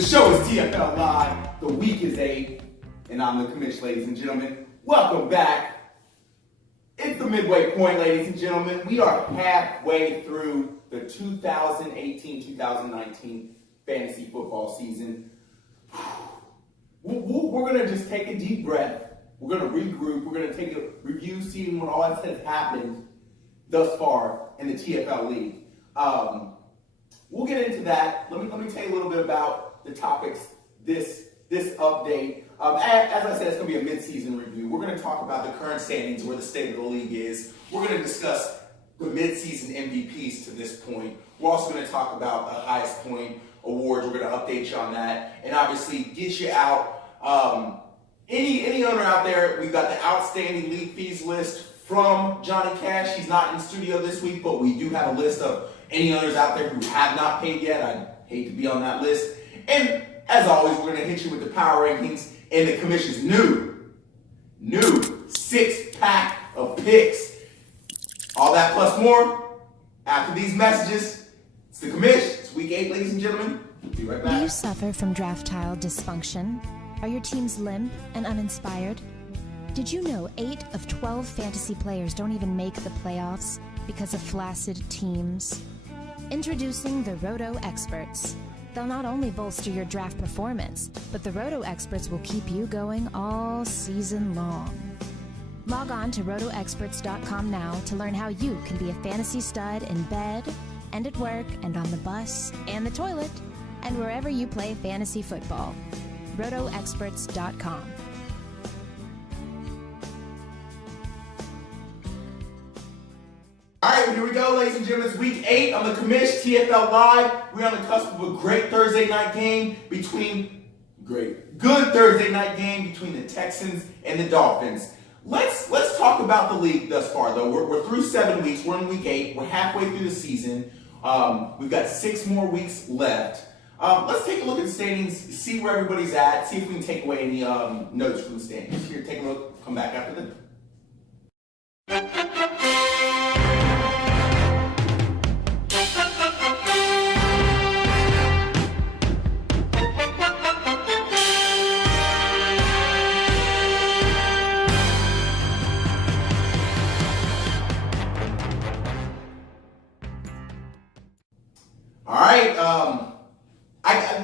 The show is TFL Live. The week is 8, and I'm the commish, ladies and gentlemen. Welcome back. It's the midway point, ladies and gentlemen. We are halfway through the 2018-2019 fantasy football season. We're going to just take a deep breath. We're going to regroup. We're going to take a review, seeing what all that has happened thus far in the TFL League. We'll get into that. Let me tell you a little bit about the topics this update. As I said, it's going to be a mid-season review. We're going to talk about the current standings, where the state of the league is. We're going to discuss the mid-season MVPs to this point. We're also going to talk about the highest point awards. We're going to update you on that, and obviously get you out. Any owner out there, we've got the outstanding league fees list from Johnny Cash. He's not in the studio this week, but we do have a list of any owners out there who have not paid yet. I'd hate to be on that list. And as always, we're going to hit you with the power rankings and the commission's new 6-pack of picks. All that plus more after these messages. It's the commish. It's week 8, ladies and gentlemen. Be right back. Do you suffer from draft-tile dysfunction? Are your teams limp and uninspired? Did you know 8 of 12 fantasy players don't even make the playoffs because of flaccid teams? Introducing the Roto Experts. They'll not only bolster your draft performance, but the Roto Experts will keep you going all season long. Log on to rotoexperts.com now to learn how you can be a fantasy stud in bed, and at work, and on the bus, and the toilet, and wherever you play fantasy football. rotoexperts.com. All right, here we go, ladies and gentlemen. It's week 8 on the commish, TFL Live. We're on the cusp of a great Thursday night game between the Texans and the Dolphins. Let's talk about the league thus far, though. We're through 7 weeks. We're in week 8. We're halfway through the season. We've got 6 more weeks left. Let's take a look at the standings, see where everybody's at, see if we can take away any notes from the standings. Here, take a look. Come back after this.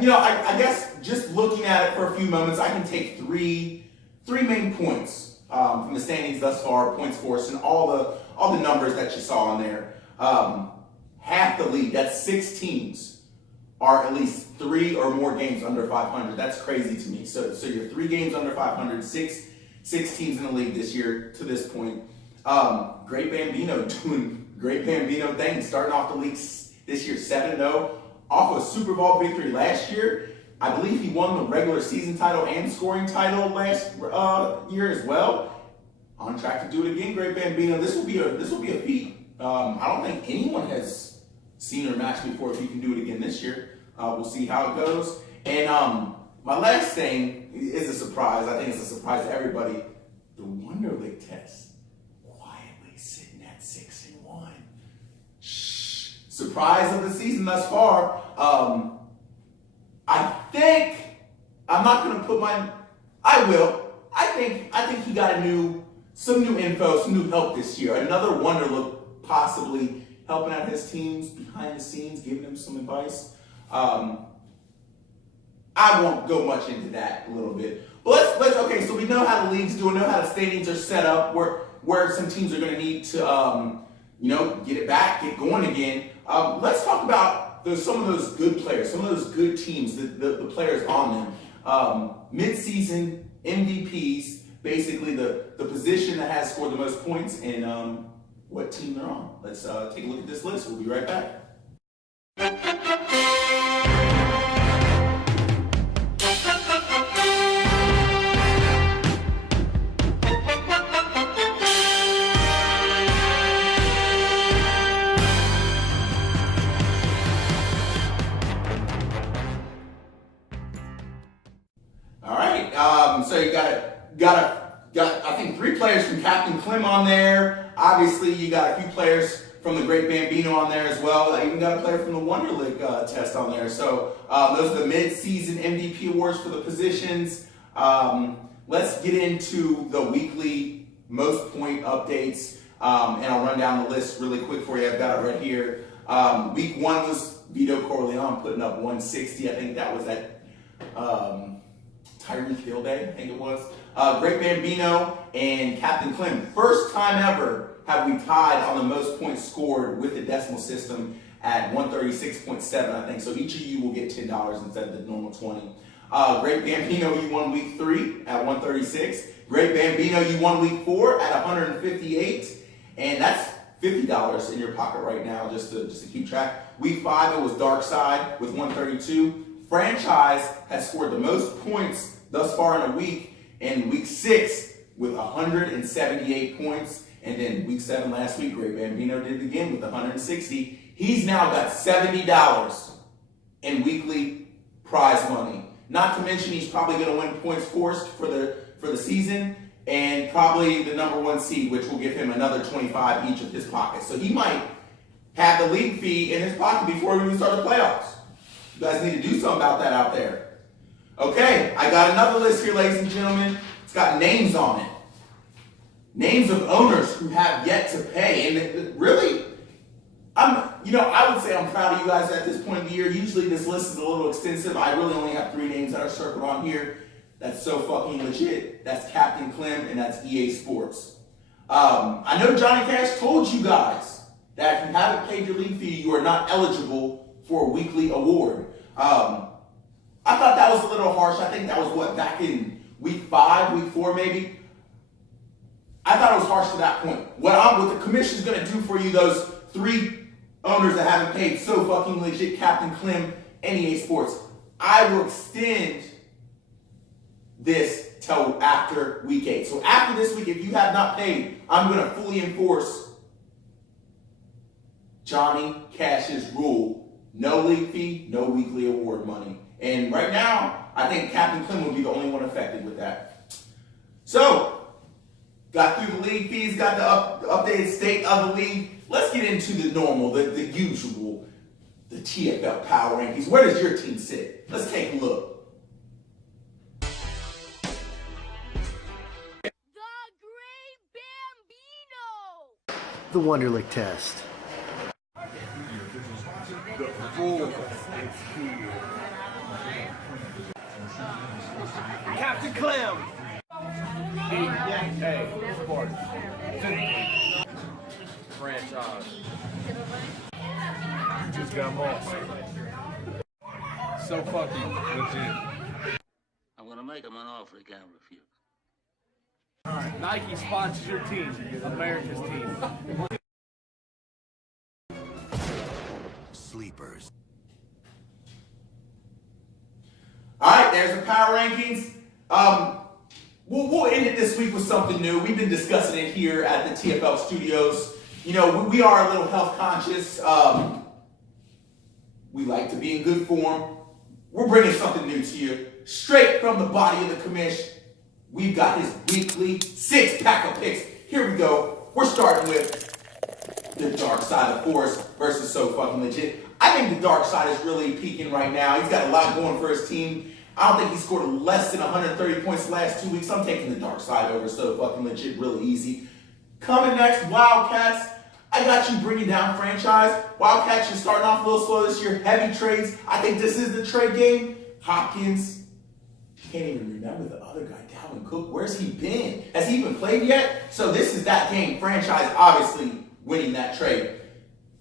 I guess just looking at it for a few moments, I can take three main points from the standings thus far, points for us, and all the numbers that you saw in there. Half the league, that's 6 teams, are at least 3 or more games under 500. That's crazy to me. So you're 3 games under 500, six teams in the league this year to this point. Great Bambino doing great Bambino things, starting off the league this year 7-0. Off a Super Bowl victory last year. I believe he won the regular season title and scoring title last year as well. On track to do it again, great Bambino. This will be a feat. I don't think anyone has seen or matched before if he can do it again this year. We'll see how it goes. And my last thing is a surprise. I think it's a surprise to everybody. The Wonderlic test quietly sitting at 6-1. Surprise of the season thus far. I think I'm not going to put my. I will. I think he got some new info, some new help this year. Another Wonderlic possibly helping out his teams behind the scenes, giving them some advice. I won't go much into that a little bit. But let's okay. So we know how the league's doing, know how the standings are set up, where some teams are going to need to get it back, get going again. Let's talk about some of those good players, some of those good teams, the players on them. Mid-season MVPs, basically the position that has scored the most points and what team they're on. Let's take a look at this list. We'll be right back. So you got I think 3 players from Captain Clem on there. Obviously, you got a few players from the Great Bambino on there as well. I even got a player from the Wonderlic test on there. So those are the mid-season MVP awards for the positions. Let's get into the weekly most point updates, and I'll run down the list really quick for you. I've got it right here. Week 1 was Vito Corleone putting up 160. I think that was at Tyreek Hill Day, I think it was. Great Bambino and Captain Clem. First time ever have we tied on the most points scored with the decimal system at 136.7, I think. So each of you will get $10 instead of the normal 20. Great Bambino, you won week 3 at 136. Great Bambino, you won week 4 at 158. And that's $50 in your pocket right now, just to keep track. Week 5, it was Dark Side with 132. Franchise has scored the most points thus far in a week in week 6 with 178 points. And then week 7 last week, Great Bambino did it again with 160. He's now got $70 in weekly prize money. Not to mention he's probably going to win points forced for the season, and probably the number 1 seed, which will give him another 25 each of his pockets. So he might have the league fee in his pocket before we even start the playoffs. You guys need to do something about that out there. Okay, I got another list here, ladies and gentlemen. It's got names on it. Names of owners who have yet to pay. And really, I would say I'm proud of you guys at this point of the year. Usually this list is a little extensive. I really only have 3 names that are circled on here. That's so fucking legit. That's Captain Clem and that's EA Sports. I know Johnny Cash told you guys that if you haven't paid your league fee, you are not eligible for a weekly award. I thought that was a little harsh. I think that was back in week 5, week 4 maybe. I thought it was harsh to that point. What the commission's going to do for you, those 3 owners that haven't paid, so fucking legit, Captain Clem and EA Sports, I will extend this till after week 8. So after this week, if you have not paid, I'm going to fully enforce Johnny Cash's rule. No league fee, no weekly award money. And right now, I think Captain Clem would be the only one affected with that. So, got through the league fees, got the updated state of the league. Let's get into the normal, the usual, the TFL power rankings. Where does your team sit? Let's take a look. The Great Bambino! The Wonderlic test. The fool is here. Captain Clem! Hey, Sports. Franchise. You just got more. So fucking legit. I'm gonna make him an offer he can't refuse. Nike sponsors your team, America's team. Sleepers. All right, there's the power rankings. We'll end it this week with something new. We've been discussing it here at the TFL studios. You know, we are a little health conscious. We like to be in good form. We're bringing something new to you. Straight from the body of the commish, we've got his weekly 6-pack of picks. Here we go. We're starting with the Dark Side of the Force versus So Fucking Legit. I think the Dark Side is really peaking right now. He's got a lot going for his team. I don't think he scored less than 130 points the last 2 weeks. I'm taking the Dark Side over So Fucking Legit really easy. Coming next, Wildcats. I got you bringing down Franchise. Wildcats, you're starting off a little slow this year. Heavy trades. I think this is the trade game. Hopkins. Can't even remember the other guy, Dalvin Cook. Where's he been? Has he even played yet? So this is that game. Franchise obviously winning that trade.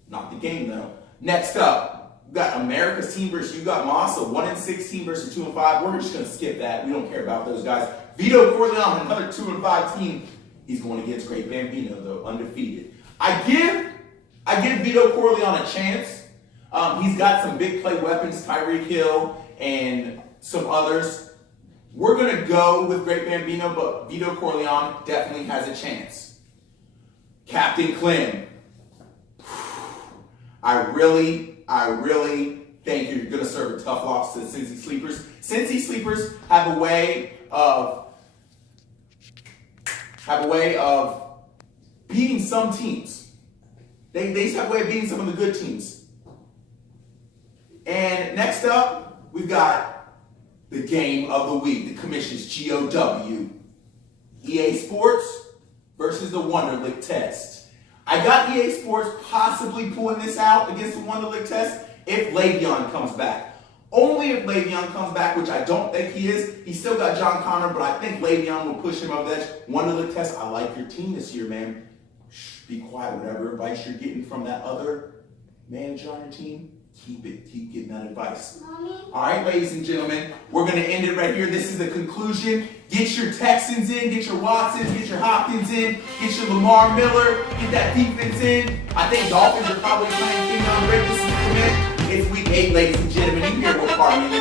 Not the game though. Next up, we got America's team versus You Got Moss, a 1-16 versus 2-5. We're just gonna skip that. We don't care about those guys. Vito Corleone, another 2-5 team. He's going against Great Bambino though, undefeated. I give Vito Corleone a chance. He's got some big play weapons, Tyreek Hill and some others. We're going to go with Great Bambino, but Vito Corleone definitely has a chance. Captain Clem. I really think you're going to serve a tough loss to the Cincy Sleepers. Cincy Sleepers have a way of beating some teams. They used to have a way of beating some of the good teams. And next up, we've got the game of the week, the commission's GOW. EA Sports versus the Wonderlic Test. I got EA Sports possibly pulling this out against the Wonderlic Test if Le'Veon comes back. Only if Le'Veon comes back, which I don't think he is. He's still got John Connor, but I think Le'Veon will push him over the edge. Wonderlic Test, I like your team this year, man. Shh, be quiet, whatever advice you're getting from that other manager on your team, keep getting that advice. Mommy? All right, ladies and gentlemen, we're going to end it right here. This is the conclusion. Get your Texans in, get your Watsons, get your Hopkins in, get your Lamar Miller, get that defense in. I think Dolphins are probably playing King on Rick. This is the commit. It's week 8, ladies and gentlemen. You hear what part of